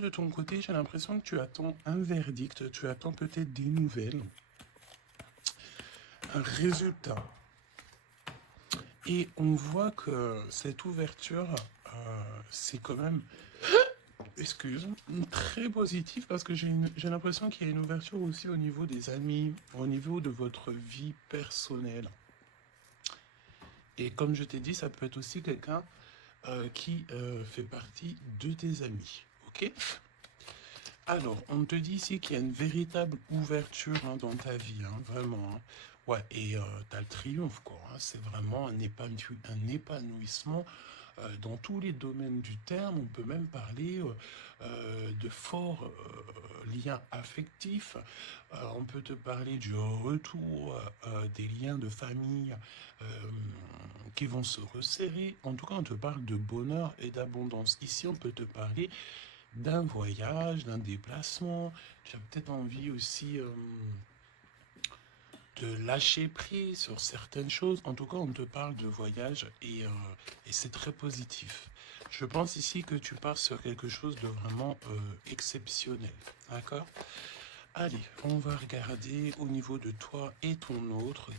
De ton côté, j'ai l'impression que tu attends un verdict, tu attends peut-être des nouvelles, un résultat. Et on voit que cette ouverture, c'est quand même, excuse, très positif parce que j'ai l'impression qu'il y a une ouverture aussi au niveau des amis, au niveau de votre vie personnelle. Et comme je t'ai dit, ça peut être aussi quelqu'un qui fait partie de tes amis. Ok? Alors, on te dit ici qu'il y a une véritable ouverture dans ta vie, vraiment. Ouais, et tu as le triomphe, quoi. C'est vraiment un épanouissement dans tous les domaines du terme. On peut même parler de forts liens affectifs. On peut te parler du retour des liens de famille euh, qui vont se resserrer. En tout cas, on te parle de bonheur et d'abondance. Ici, on peut te parler d'un voyage, d'un déplacement. Tu as peut-être envie aussi de lâcher prise sur certaines choses. En tout cas, on te parle de voyage et c'est très positif. Je pense ici que tu pars sur quelque chose de vraiment exceptionnel. D'accord? Allez, on va regarder au niveau de toi et ton autre,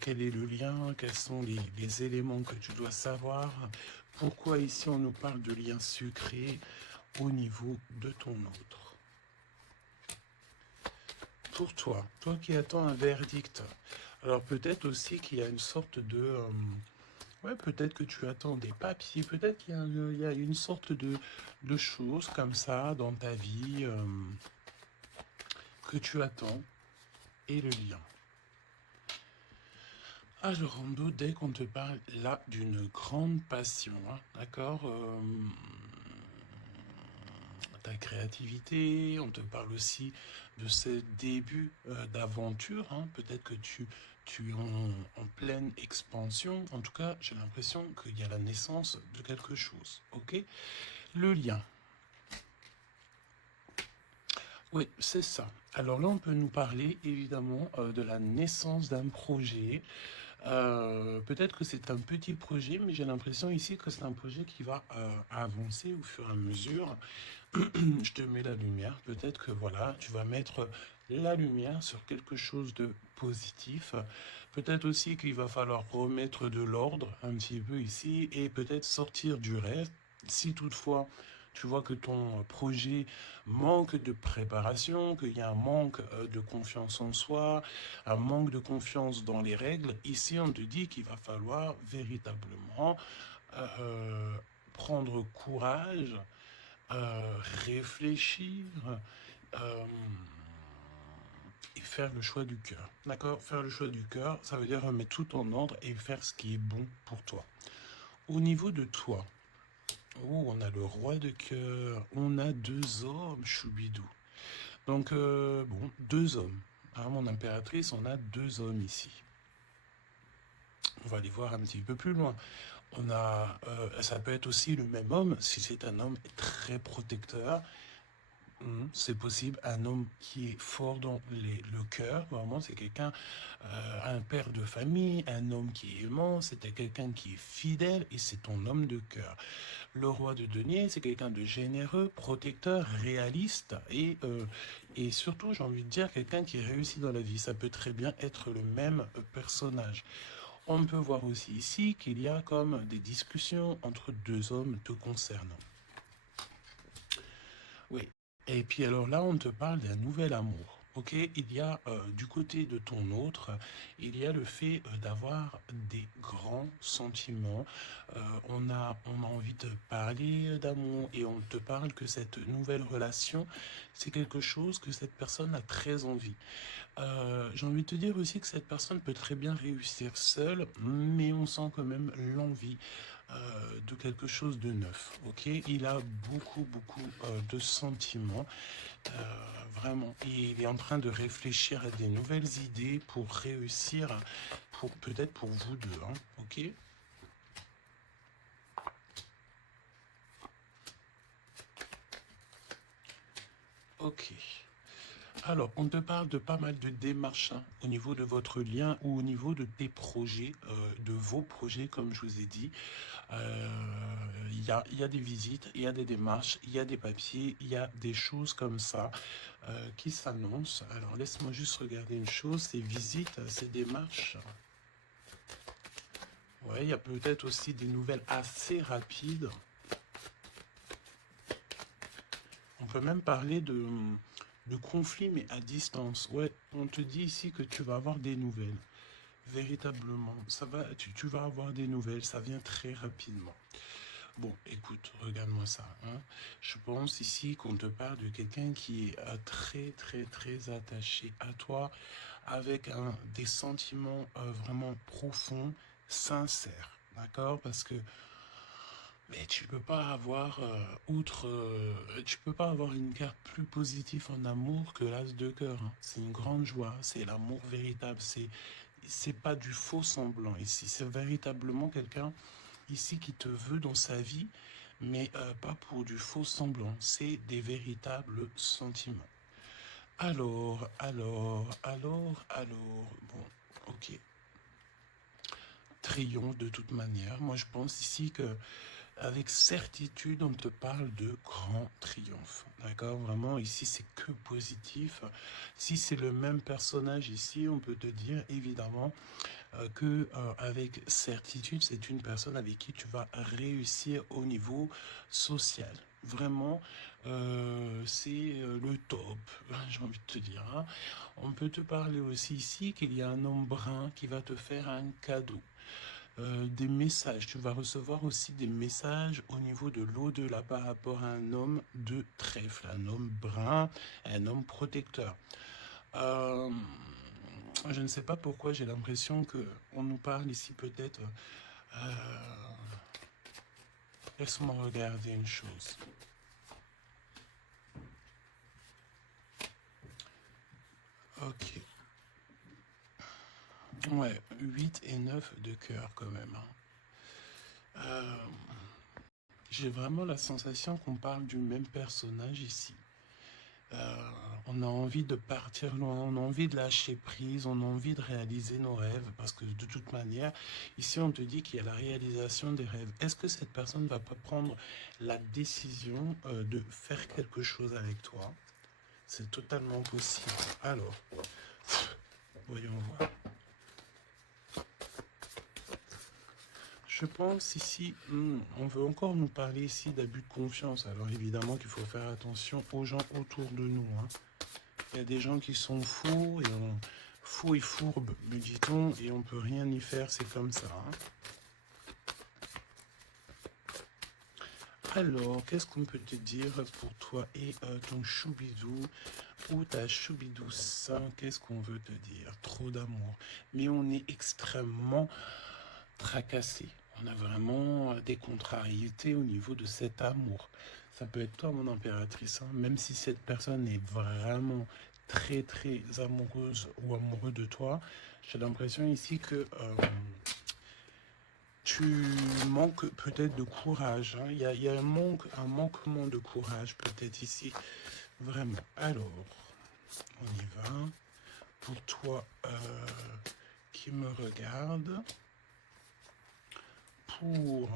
quel est le lien, quels sont les éléments que tu dois savoir. Pourquoi ici on nous parle de liens sucrés au niveau de ton autre. Pour toi, toi qui attends un verdict, alors peut-être aussi qu'il y a une sorte de... ouais, peut-être que tu attends des papiers, peut-être qu'il y a une sorte de choses comme ça dans ta vie que tu attends et le lien. Alors, Ando, dès qu'on te parle là d'une grande passion, d'accord, ta créativité, on te parle aussi de ce début d'aventure, peut-être que tu es en pleine expansion, en tout cas j'ai l'impression qu'il y a la naissance de quelque chose, ok? Le lien, oui c'est ça. Alors là on peut nous parler évidemment de la naissance d'un projet. Peut-être que c'est un petit projet, mais j'ai l'impression ici que c'est un projet qui va avancer au fur et à mesure. Je te mets la lumière. Peut-être que voilà, tu vas mettre la lumière sur quelque chose de positif. Peut-être aussi qu'il va falloir remettre de l'ordre un petit peu ici et peut-être sortir du rêve. Si toutefois tu vois que ton projet manque de préparation, qu'il y a un manque de confiance en soi, un manque de confiance dans les règles, ici on te dit qu'il va falloir véritablement euh, prendre courage, réfléchir euh, et faire le choix du cœur. D'accord? Faire le choix du cœur, ça veut dire remettre tout en ordre et faire ce qui est bon pour toi. Au niveau de toi, oh, on a le roi de cœur, on a deux hommes, choubidou. Donc, bon, deux hommes. Mon impératrice, on a deux hommes ici. On va aller voir un petit peu plus loin. Ça peut être aussi le même homme, si c'est un homme très protecteur. C'est possible, un homme qui est fort dans le cœur, vraiment, c'est quelqu'un, un père de famille, un homme qui est aimant, c'était quelqu'un qui est fidèle et c'est ton homme de cœur. Le roi de denier, c'est quelqu'un de généreux, protecteur, réaliste et surtout, j'ai envie de dire, quelqu'un qui réussit dans la vie. Ça peut très bien être le même personnage. On peut voir aussi ici qu'il y a comme des discussions entre deux hommes te concernant. Oui. Et puis alors là, on te parle d'un nouvel amour. Ok, il y a du côté de ton autre, il y a le fait d'avoir des grands sentiments. On a envie de parler d'amour et on te parle que cette nouvelle relation, c'est quelque chose que cette personne a très envie. J'ai envie de te dire aussi que cette personne peut très bien réussir seule, mais on sent quand même l'envie de quelque chose de neuf. Ok, il a beaucoup de sentiments, vraiment. Et il est en train de réfléchir à des nouvelles idées pour réussir, pour peut-être pour vous deux. Ok. Ok. Alors, on te parle de pas mal de démarches hein, au niveau de votre lien ou au niveau de tes projets, de vos projets, comme je vous ai dit. Il y a des visites, il y a des démarches, il y a des papiers, il y a des choses comme ça qui s'annoncent. Alors, laisse-moi juste regarder une chose, ces visites, ces démarches. Ouais, il y a peut-être aussi des nouvelles assez rapides. On peut même parler de conflits, mais à distance. Ouais, on te dit ici que tu vas avoir des nouvelles. Véritablement, tu vas avoir des nouvelles, ça vient très rapidement. Bon, écoute, regarde-moi ça. Hein. Je pense ici qu'on te parle de quelqu'un qui est très, très, très attaché à toi, avec des sentiments vraiment profonds, sincères. D'accord? Parce que mais tu peux pas avoir tu peux pas avoir une carte plus positive en amour que l'as de cœur. Hein. C'est une grande joie, c'est l'amour véritable, c'est pas du faux semblant ici, c'est véritablement quelqu'un ici qui te veut dans sa vie, mais pas pour du faux semblant, c'est des véritables sentiments. Alors, bon, ok. Triomphe de toute manière. Moi, je pense ici que avec certitude, on te parle de grand triomphe. D'accord? Vraiment, ici, c'est que positif. Si c'est le même personnage ici, on peut te dire évidemment que avec certitude, c'est une personne avec qui tu vas réussir au niveau social. Vraiment, c'est le top, j'ai envie de te dire. Hein. On peut te parler aussi ici qu'il y a un homme brun qui va te faire un cadeau. Des messages. Tu vas recevoir aussi des messages au niveau de l'au-delà par rapport à un homme de trèfle, un homme brun, un homme protecteur. Euh, je ne sais pas pourquoi j'ai l'impression que on nous parle ici peut-être. euh, Laisse-moi regarder une chose. Ok. Ouais, 8 et 9 de cœur quand même. Hein. J'ai vraiment la sensation qu'on parle du même personnage ici. On a envie de partir loin, on a envie de lâcher prise, on a envie de réaliser nos rêves, parce que de toute manière, ici on te dit qu'il y a la réalisation des rêves. Est-ce que cette personne va pas prendre la décision de faire quelque chose avec toi? C'est totalement possible. Alors, voyons voir. Je pense ici, on veut encore nous parler ici d'abus de confiance. Alors évidemment qu'il faut faire attention aux gens autour de nous. Hein. Il y a des gens qui sont fous et fourbes, me dit-on, et on peut rien y faire, c'est comme ça. Hein. Alors, qu'est-ce qu'on peut te dire pour toi et ton choubidou ou ta choubidouce? Qu'est-ce qu'on veut te dire? Trop d'amour. Mais on est extrêmement tracassé. On a vraiment des contrariétés au niveau de cet amour. Ça peut être toi, mon impératrice, hein, même si cette personne est vraiment très très amoureuse ou amoureux de toi. J'ai l'impression ici que tu manques peut-être de courage. Hein. Il y a un manquement de courage peut-être ici. Vraiment. Alors, on y va. Pour toi qui me regarde, pour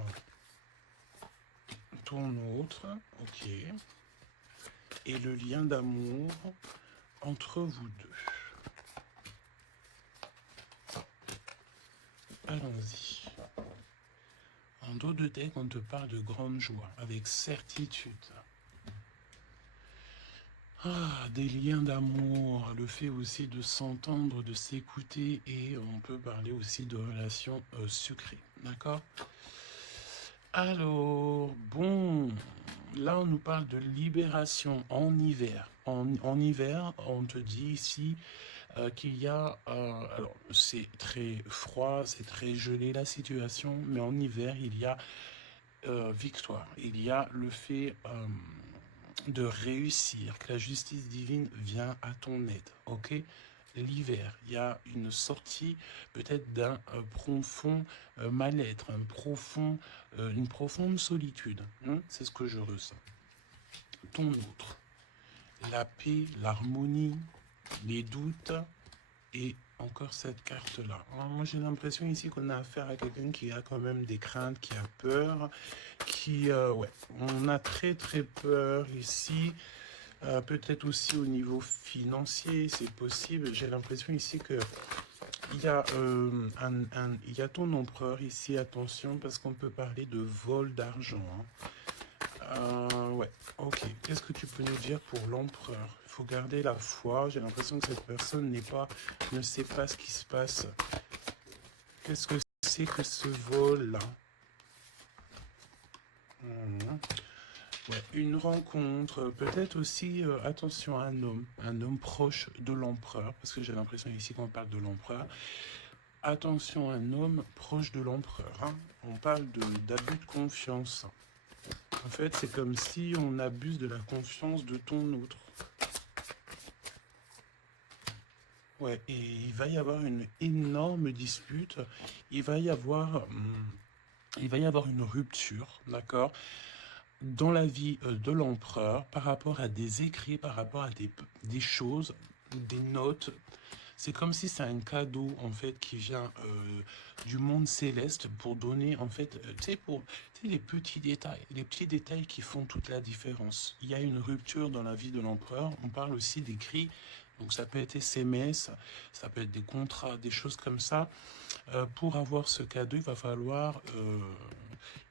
ton autre, ok, et le lien d'amour entre vous deux. Allons-y. En dos de deck, on te parle de grande joie, avec certitude. Ah, des liens d'amour, le fait aussi de s'entendre, de s'écouter, et on peut parler aussi de relations sucrées, d'accord? Alors, bon, là on nous parle de libération en hiver. En hiver, on te dit ici qu'il y a, alors c'est très froid, c'est très gelé la situation, mais en hiver il y a victoire, il y a le fait de réussir, que la justice divine vient à ton aide, ok? L'hiver, il y a une sortie peut-être d'un profond mal-être, une profonde solitude. Hein, c'est ce que je ressens. Ton autre, la paix, l'harmonie, les doutes et encore cette carte-là. Moi, j'ai l'impression ici qu'on a affaire à quelqu'un qui a quand même des craintes, qui a peur, ouais, on a très très peur ici. Peut-être aussi au niveau financier, c'est possible. J'ai l'impression ici que il y a, il y a ton empereur ici, attention, parce qu'on peut parler de vol d'argent. Ouais, ok. Qu'est-ce que tu peux nous dire pour l'empereur? Il faut garder la foi. J'ai l'impression que cette personne ne sait pas ce qui se passe. Qu'est-ce que c'est que ce vol-là? Ouais, une rencontre, peut-être aussi, attention, un homme proche de l'empereur, parce que j'ai l'impression ici qu'on parle de l'empereur. Attention, un homme proche de l'empereur, hein. On parle d'abus de confiance. En fait, c'est comme si on abuse de la confiance de ton autre. Ouais, et il va y avoir une énorme dispute. Il va y avoir, une rupture, d'accord, dans la vie de l'empereur par rapport à des écrits, par rapport à des choses, des notes. C'est comme si c'est un cadeau en fait qui vient du monde céleste pour donner en fait, tu sais, les petits détails qui font toute la différence. Il y a une rupture dans la vie de l'empereur. On parle aussi d'écrits. Donc ça peut être SMS, ça peut être des contrats, des choses comme ça. Pour avoir ce cadeau, il va falloir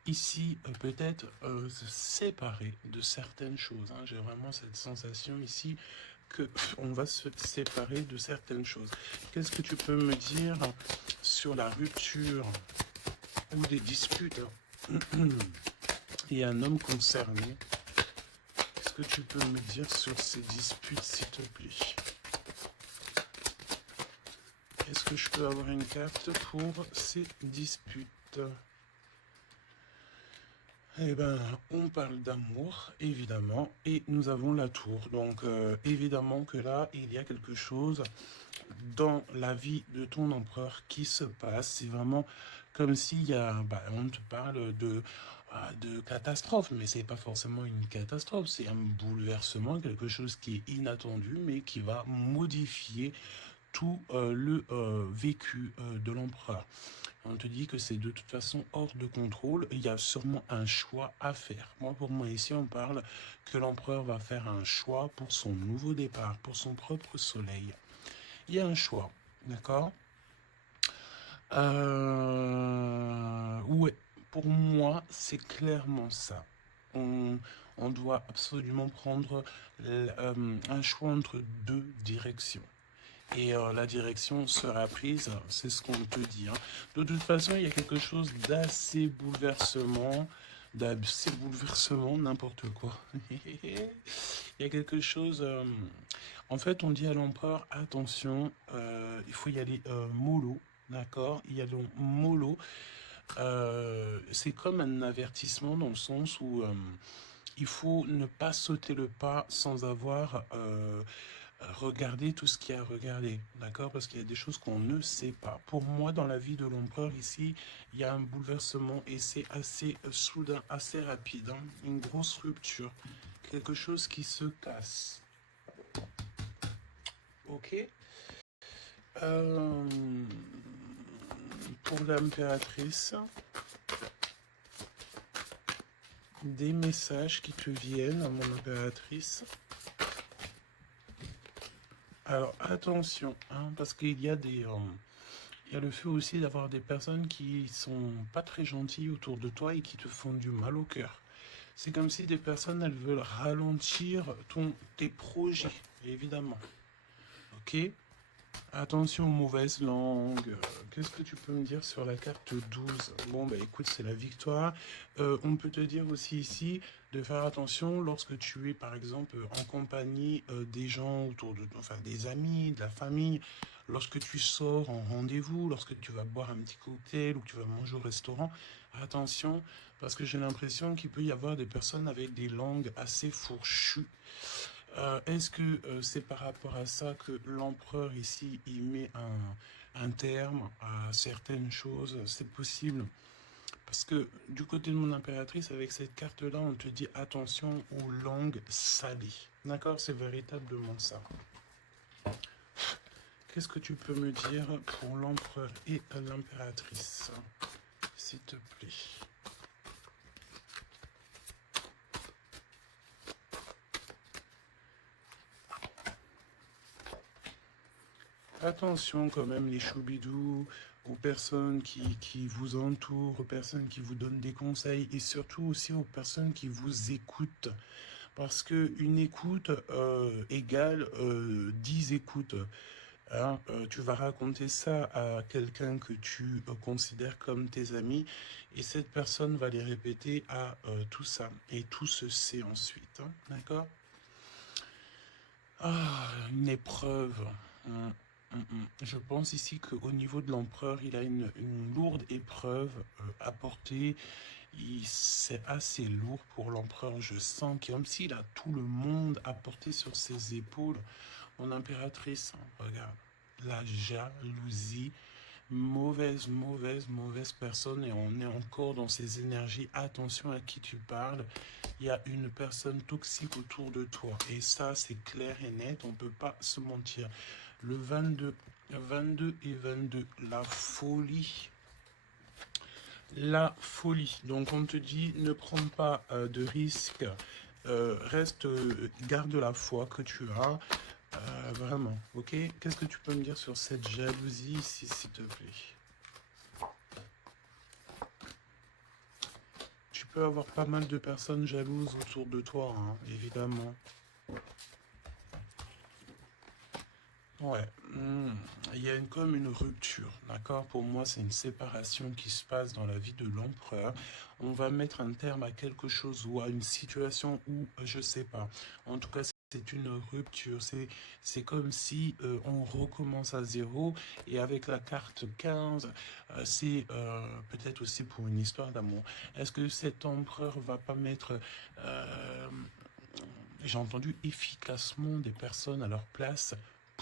ici peut-être se séparer de certaines choses, hein. J'ai vraiment cette sensation ici que on va se séparer de certaines choses. Qu'est-ce que tu peux me dire sur la rupture ou des disputes? Il y a un homme concerné. Qu'est-ce que tu peux me dire sur ces disputes, s'il te plaît? Est-ce que je peux avoir une carte pour ces disputes? Eh ben, on parle d'amour, évidemment, et nous avons la tour. Donc, évidemment que là, il y a quelque chose dans la vie de ton empereur qui se passe. C'est vraiment comme s'il y a, on te parle de catastrophe, mais c'est pas forcément une catastrophe, c'est un bouleversement, quelque chose qui est inattendu, mais qui va modifier tout le vécu de l'empereur. On te dit que c'est de toute façon hors de contrôle. Il y a sûrement un choix à faire. Pour moi, ici, on parle que l'empereur va faire un choix pour son nouveau départ, pour son propre soleil. Il y a un choix, d'accord? Ouais, pour moi, c'est clairement ça. On, on doit absolument prendre un choix entre deux directions. Et la direction sera prise, c'est ce qu'on te dit, hein. De toute façon, il y a quelque chose d'assez bouleversement, n'importe quoi. Il y a quelque chose. En fait, on dit à l'empereur, attention, il faut y aller mollo, d'accord? Il y a donc mollo. C'est comme un avertissement dans le sens où il faut ne pas sauter le pas sans avoir regardé tout ce qu'il y a à regarder, d'accord? Parce qu'il y a des choses qu'on ne sait pas. Pour moi, dans la vie de l'empereur, ici, il y a un bouleversement et c'est assez soudain, assez rapide, hein. Une grosse rupture, quelque chose qui se casse. Ok. Euh, pour l'impératrice, des messages qui te viennent à mon impératrice. Alors attention, hein, parce qu'il y a il y a le fait aussi d'avoir des personnes qui sont pas très gentilles autour de toi et qui te font du mal au cœur. C'est comme si des personnes, elles veulent ralentir tes projets, évidemment. Ok? Attention aux mauvaises langues. Qu'est-ce que tu peux me dire sur la carte 12? Bon, bah écoute, c'est la victoire. On peut te dire aussi ici de faire attention lorsque tu es, par exemple, en compagnie des gens autour de toi, enfin des amis, de la famille, lorsque tu sors en rendez-vous, lorsque tu vas boire un petit cocktail ou que tu vas manger au restaurant. Attention, parce que j'ai l'impression qu'il peut y avoir des personnes avec des langues assez fourchues. Est-ce que c'est par rapport à ça que l'empereur ici, il met un terme à certaines choses? C'est possible. Parce que du côté de mon impératrice, avec cette carte-là, on te dit attention aux langues salées. D'accord? C'est véritablement ça. Qu'est-ce que tu peux me dire pour l'empereur et l'impératrice, s'il te plaît? Attention quand même les choubidous, aux personnes qui vous entourent, aux personnes qui vous donnent des conseils et surtout aussi aux personnes qui vous écoutent. Parce qu'une écoute égale 10 écoutes. Hein, tu vas raconter ça à quelqu'un que tu considères comme tes amis et cette personne va les répéter à tout ça. Et tout se sait ensuite. Hein, d'accord? Ah, une épreuve. Je pense ici qu'au niveau de l'empereur, il a une lourde épreuve à porter. C'est assez lourd pour l'empereur. Je sens comme s'il a tout le monde à porter sur ses épaules. Mon impératrice, hein, regarde, la jalousie, mauvaise personne et on est encore dans ces énergies. Attention à qui tu parles. Il y a une personne toxique autour de toi et ça c'est clair et net, on ne peut pas se mentir. Le 22 et 22, la folie. La folie. Donc on te dit ne prends pas de risques, reste, garde la foi que tu as. Vraiment, ok? Qu'est-ce que tu peux me dire sur cette jalousie ici, s'il te plaît? Tu peux avoir pas mal de personnes jalouses autour de toi, hein, évidemment. Ouais, il y a comme une rupture, d'accord? Pour moi, c'est une séparation qui se passe dans la vie de l'empereur. On va mettre un terme à quelque chose ou à une situation où, je sais pas. En tout cas, c'est une rupture. C'est comme si on recommence à zéro. Et avec la carte 15, c'est peut-être aussi pour une histoire d'amour. Est-ce que cet empereur va pas mettre... j'ai entendu efficacement des personnes à leur place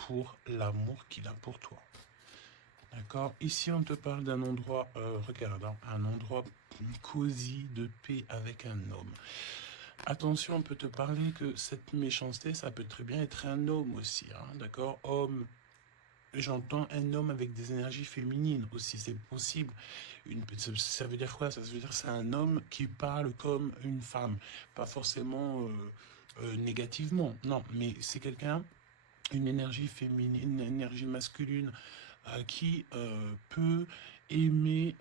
pour l'amour qu'il a pour toi. D'accord? Ici, on te parle d'un endroit, regarde, hein, un endroit cosy, de paix avec un homme. Attention, on peut te parler que cette méchanceté, ça peut très bien être un homme aussi, hein, d'accord? Homme, j'entends un homme avec des énergies féminines aussi, c'est possible. Ça veut dire quoi? Ça veut dire que c'est un homme qui parle comme une femme, pas forcément négativement, non, mais c'est quelqu'un, une énergie féminine, une énergie masculine qui peut aimer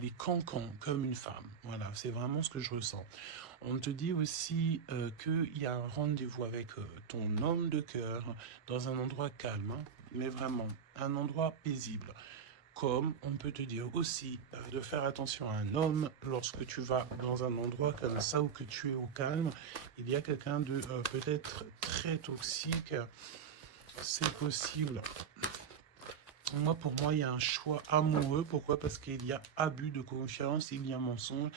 les cancans comme une femme. Voilà, c'est vraiment ce que je ressens. On te dit aussi qu'il y a un rendez-vous avec ton homme de cœur dans un endroit calme, hein, mais vraiment un endroit paisible. Comme on peut te dire aussi de faire attention à un homme lorsque tu vas dans un endroit comme ça ou que tu es au calme. Il y a quelqu'un de peut-être très toxique. C'est possible. Moi, pour moi, il y a un choix amoureux. Pourquoi? Parce qu'il y a abus de confiance, il y a mensonge,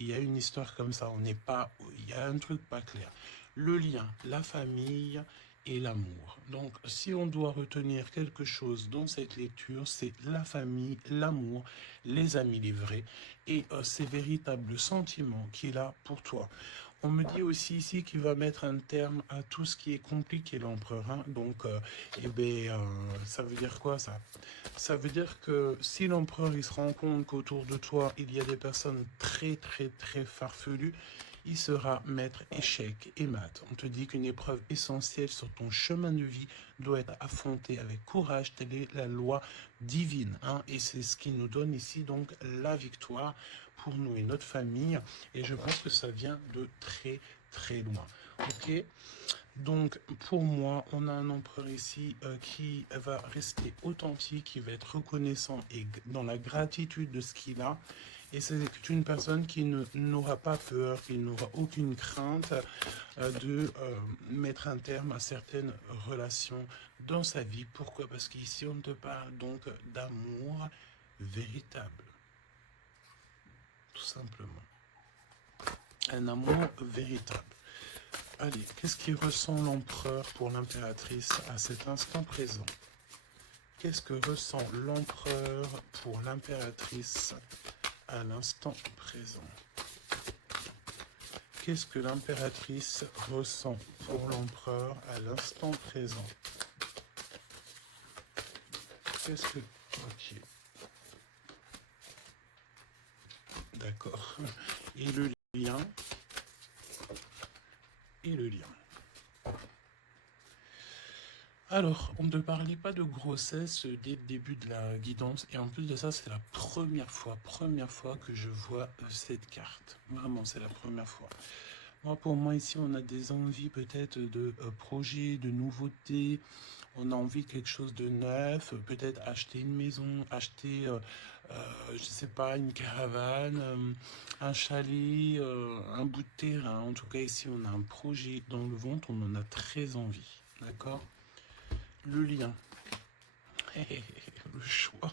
il y a une histoire comme ça. On n'est pas, il y a un truc pas clair. Le lien, la famille et l'amour. Donc, si on doit retenir quelque chose dans cette lecture, c'est la famille, l'amour, les amis, les vrais, et ces véritables sentiments qu'il a pour toi. On me dit aussi ici qu'il va mettre un terme à tout ce qui est compliqué, l'empereur. Hein. Donc, ça veut dire quoi ça? Ça veut dire que si l'empereur il se rend compte qu'autour de toi, il y a des personnes très farfelues, il sera maître échec et mat. On te dit qu'une épreuve essentielle sur ton chemin de vie doit être affrontée avec courage. Telle est la loi divine. Hein, et c'est ce qui nous donne ici donc la victoire pour nous et notre famille. Et je pense que ça vient de très loin. Ok? Donc, pour moi, on a un empereur ici qui va rester authentique, qui va être reconnaissant et dans la gratitude de ce qu'il a. Et c'est une personne qui n'aura pas peur, qui n'aura aucune crainte de mettre un terme à certaines relations dans sa vie. Pourquoi? Parce qu'ici, on te parle donc d'amour véritable. Tout simplement. Un amour véritable. Allez, qu'est-ce qui ressent l'empereur pour l'impératrice à cet instant présent? Qu'est-ce que ressent l'empereur pour l'impératrice à l'instant présent. Qu'est-ce que l'impératrice ressent pour l'empereur à l'instant présent? Qu'est-ce que... Ok. D'accord. Et le lien? Et le lien. Alors, on ne parlait pas de grossesse dès le début de la guidance. Et en plus de ça, c'est la première fois que je vois cette carte. Vraiment, c'est la première fois. Moi, pour moi, ici, on a des envies peut-être de projets, de nouveautés. On a envie de quelque chose de neuf. Peut-être acheter une maison, acheter, je sais pas, une caravane, un chalet, un bout de terrain. En tout cas, ici, on a un projet dans le ventre. On en a très envie. D'accord? Le lien. Le choix.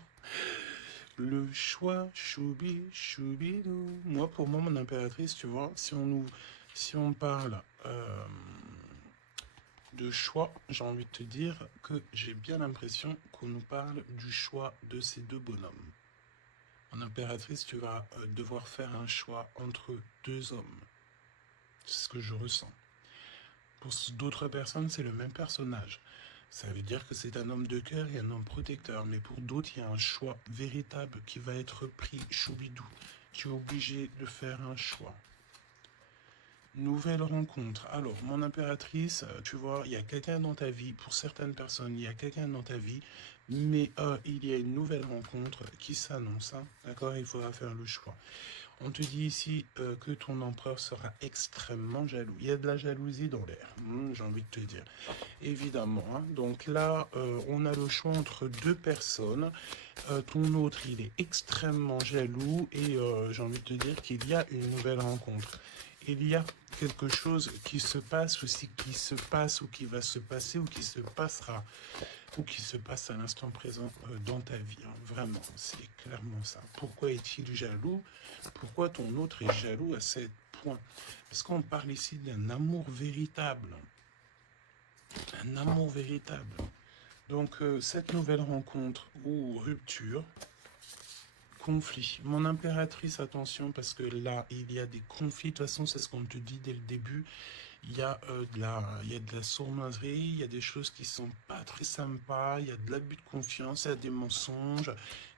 Le choix, choubi, choubidou. Moi, pour moi, mon impératrice, tu vois, si on parle de choix, j'ai envie de te dire que j'ai bien l'impression qu'on nous parle du choix de ces deux bonhommes. Mon impératrice, tu vas devoir faire un choix entre deux hommes. C'est ce que je ressens. Pour d'autres personnes, c'est le même personnage. Ça veut dire que c'est un homme de cœur et un homme protecteur. Mais pour d'autres, il y a un choix véritable qui va être pris, choubidou. Tu es obligé de faire un choix. Nouvelle rencontre. Alors, mon impératrice, tu vois, il y a quelqu'un dans ta vie. Pour certaines personnes, il y a quelqu'un dans ta vie. Mais il y a une nouvelle rencontre qui s'annonce. Hein, d'accord? Il faudra faire le choix. On te dit ici que ton empereur sera extrêmement jaloux. Il y a de la jalousie dans l'air, j'ai envie de te dire. Évidemment. Hein. Donc là, on a le choix entre deux personnes. Ton autre, il est extrêmement jaloux et j'ai envie de te dire qu'il y a une nouvelle rencontre. Il y a quelque chose qui se passe aussi, qui se passe ou qui va se passer ou qui se passera ou qui se passe à l'instant présent dans ta vie. Hein. Vraiment, c'est clairement ça. Pourquoi est-il jaloux? Pourquoi ton autre est jaloux à ce point? Parce qu'on parle ici d'un amour véritable. Un amour véritable. Donc, cette nouvelle rencontre ou rupture, conflit. Mon impératrice, attention, parce que là, il y a des conflits. De toute façon, c'est ce qu'on te dit dès le début. Il y a de la sournoiserie, il y a des choses qui sont pas très sympas, il y a de l'abus de confiance, il y a des mensonges.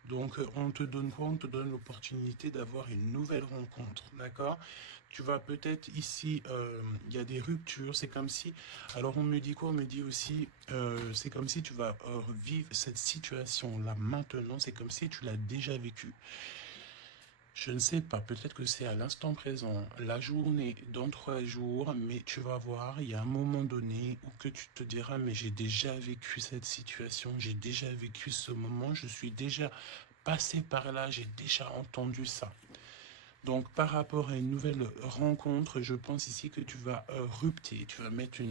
Donc, on te donne quoi? On te donne l'opportunité d'avoir une nouvelle rencontre, d'accord? Tu vas peut-être ici, il y a des ruptures, c'est comme si, alors on me dit quoi? On me dit aussi, c'est comme si tu vas vivre cette situation-là maintenant, c'est comme si tu l'as déjà vécue. Je ne sais pas, peut-être que c'est à l'instant présent, la journée, dans 3 jours, mais tu vas voir, il y a un moment donné où que tu te diras, mais j'ai déjà vécu cette situation, j'ai déjà vécu ce moment, je suis déjà passé par là, j'ai déjà entendu ça. Donc par rapport à une nouvelle rencontre, je pense ici que tu vas rupter, tu vas mettre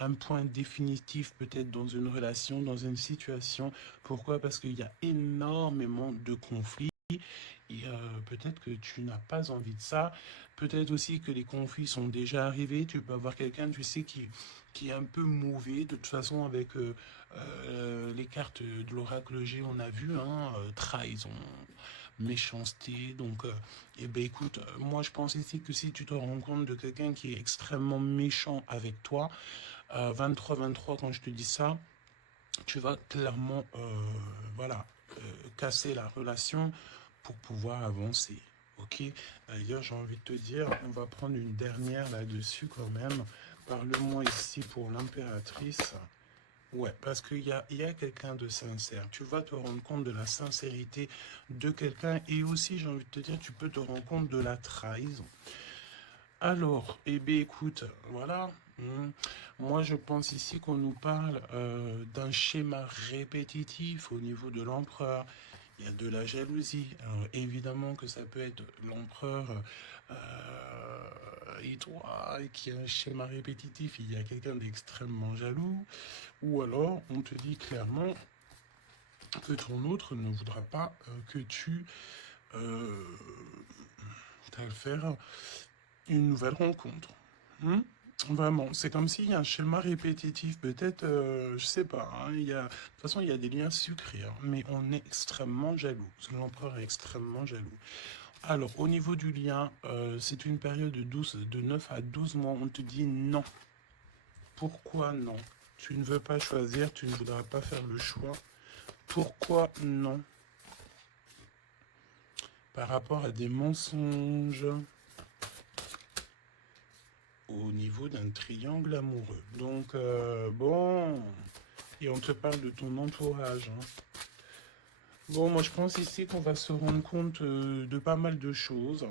un point définitif peut-être dans une relation, dans une situation. Pourquoi? Parce qu'il y a énormément de conflits. Et peut-être que tu n'as pas envie de ça. Peut-être aussi que les conflits sont déjà arrivés. Tu peux avoir quelqu'un, tu sais, qui est un peu mauvais. De toute façon, avec les cartes de l'oracle G, on a vu, hein, trahison, méchanceté. Donc, eh ben, écoute, moi, je pense ici que si tu te rends compte de quelqu'un qui est extrêmement méchant avec toi, 23-23, quand je te dis ça, tu vas clairement, voilà, casser la relation pour pouvoir avancer. Ok. D'ailleurs, j'ai envie de te dire, on va prendre une dernière là-dessus quand même. Parle-moi ici pour l'impératrice. Ouais, parce il y a quelqu'un de sincère. Tu vas te rendre compte de la sincérité de quelqu'un et aussi, j'ai envie de te dire, tu peux te rendre compte de la trahison. Alors, eh bien, écoute, voilà. Moi, je pense ici qu'on nous parle d'un schéma répétitif au niveau de l'empereur. Il y a de la jalousie. Alors, évidemment que ça peut être l'empereur et toi qui a un schéma répétitif. Il y a quelqu'un d'extrêmement jaloux. Ou alors, on te dit clairement que ton autre ne voudra pas que tu ailles faire une nouvelle rencontre. Vraiment, c'est comme s'il y a un schéma répétitif, peut-être, je sais pas, hein, de toute façon, il y a des liens sucrés, hein, mais on est extrêmement jaloux. L'empereur est extrêmement jaloux. Alors, au niveau du lien, c'est une période de 9 à 12 mois. On te dit non. Pourquoi non? Tu ne veux pas choisir, tu ne voudras pas faire le choix. Pourquoi non? Par rapport à des mensonges au niveau d'un triangle amoureux. Donc, bon, et on te parle de ton entourage, hein. Bon, moi je pense ici qu'on va se rendre compte de pas mal de choses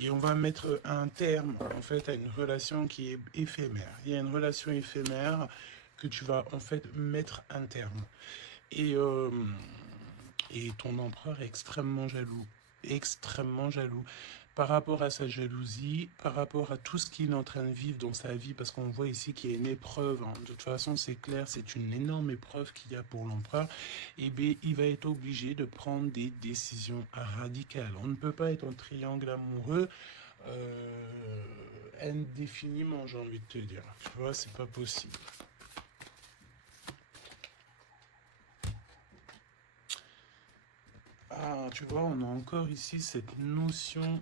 et on va mettre un terme en fait à une relation qui est éphémère. Il y a une relation éphémère que tu vas en fait mettre un terme. Et, euh, et ton empereur est extrêmement jaloux par rapport à sa jalousie, par rapport à tout ce qu'il est en train de vivre dans sa vie, parce qu'on voit ici qu'il y a une épreuve, hein. De toute façon, c'est clair, c'est une énorme épreuve qu'il y a pour l'empereur. Et bien, il va être obligé de prendre des décisions radicales. On ne peut pas être en triangle amoureux indéfiniment, j'ai envie de te dire. Tu vois, c'est pas possible. Ah, tu vois, on a encore ici cette notion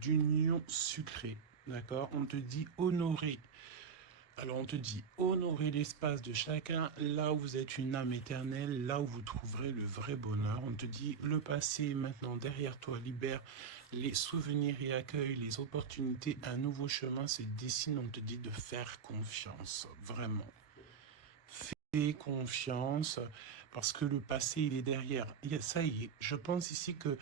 d'union sucrée. D'accord? On te dit honorer. Alors on te dit honorer l'espace de chacun, là où vous êtes une âme éternelle, là où vous trouverez le vrai bonheur. On te dit le passé est maintenant derrière toi, libère les souvenirs et accueille les opportunités. Un nouveau chemin se dessine. On te dit de faire confiance, vraiment. Fais confiance parce que le passé il est derrière. Ça y est, je pense ici que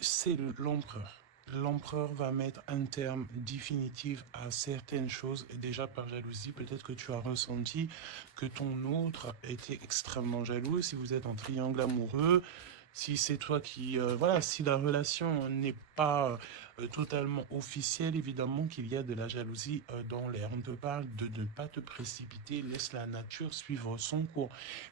c'est l'empereur. L'empereur va mettre un terme définitif à certaines choses, et déjà par jalousie, peut-être que tu as ressenti que ton autre était extrêmement jaloux. Si vous êtes en triangle amoureux, si c'est toi qui... voilà, si la relation n'est pas totalement officielle, évidemment qu'il y a de la jalousie dans l'air. On te parle de ne pas te précipiter, laisse la nature suivre son cours.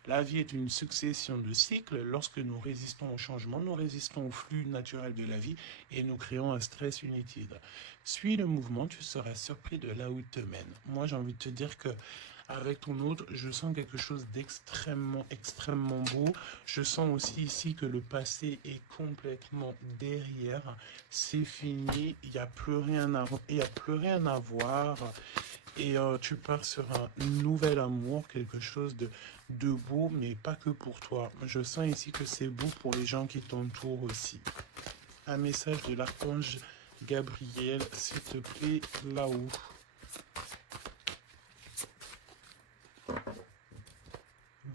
La vie est une succession de cycles. Lorsque nous résistons au changement, nous résistons au flux naturel de la vie et nous créons un stress inutile. Suis le mouvement, tu seras surpris de là où il te mène. Moi, j'ai envie de te dire que avec ton autre, je sens quelque chose extrêmement beau. Je sens aussi ici que le passé est complètement derrière. C'est fini, il n'y a plus rien à, il y a plus rien à voir. Et tu pars sur un nouvel amour, quelque chose de beau, mais pas que pour toi. Je sens ici que c'est beau pour les gens qui t'entourent aussi. Un message de l'archange Gabriel, s'il te plaît, là-haut.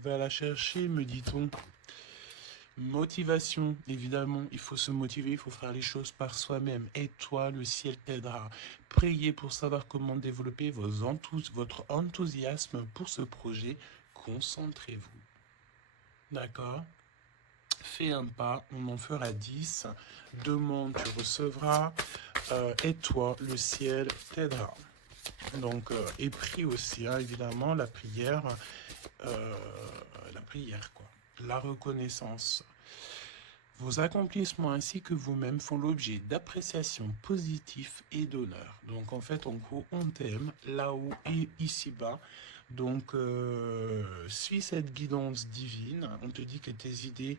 Va la chercher, me dit-on. Motivation, évidemment, il faut se motiver, il faut faire les choses par soi-même. Et toi, le ciel t'aidera. Priez pour savoir comment développer votre enthousiasme pour ce projet. Concentrez-vous. D'accord? Fais un pas, on en fera 10. Demande, tu recevras. Et toi, le ciel t'aidera. Donc, et prie aussi, hein, évidemment, la prière, quoi. La reconnaissance. Vos accomplissements ainsi que vous-même font l'objet d'appréciation positive et d'honneur. Donc en fait, en gros, on t'aime là-haut et ici-bas. Donc suis cette guidance divine. On te dit que tes idées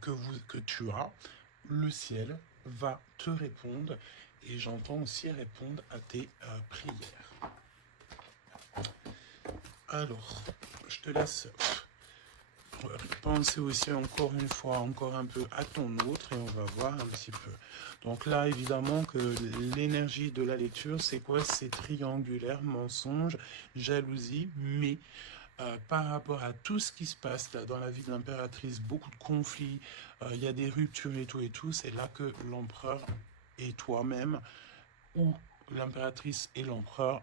que tu as, le ciel va te répondre. Et j'entends aussi répondre à tes prières. Alors, je te laisse penser aussi encore une fois, encore un peu à ton autre et on va voir un petit peu. Donc là, évidemment que l'énergie de la lecture, c'est quoi? C'est triangulaire, mensonge, jalousie, mais par rapport à tout ce qui se passe là, dans la vie de l'impératrice, beaucoup de conflits, il y a des ruptures et tout, c'est là que l'empereur et toi-même ou l'impératrice et l'empereur,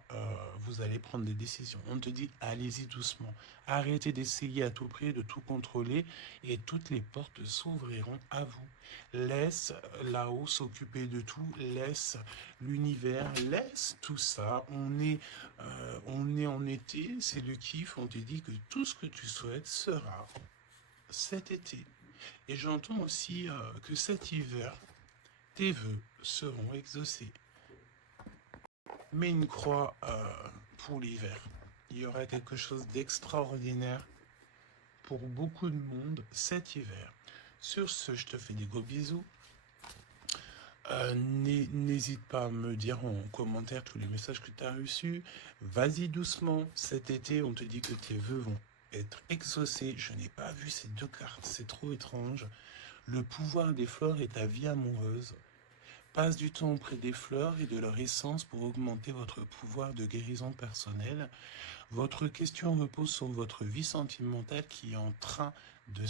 vous allez prendre des décisions. On te dit, allez-y doucement. Arrêtez d'essayer à tout prix de tout contrôler et toutes les portes s'ouvriront à vous. Laisse là-haut s'occuper de tout, laisse l'univers, laisse tout ça. On est en été, c'est le kiff. On te dit que tout ce que tu souhaites sera cet été. Et j'entends aussi que cet hiver, tes vœux seront exaucés. Mets une croix pour l'hiver. Il y aura quelque chose d'extraordinaire pour beaucoup de monde cet hiver. Sur ce, je te fais des gros bisous. N'hésite pas à me dire en commentaire tous les messages que tu as reçus. Vas-y doucement. Cet été, on te dit que tes vœux vont être exaucés. Je n'ai pas vu ces deux cartes. C'est trop étrange. Le pouvoir des fleurs est ta vie amoureuse. Passe du temps auprès des fleurs et de leur essence pour augmenter votre pouvoir de guérison personnelle. Votre question repose sur votre vie sentimentale qui est en train de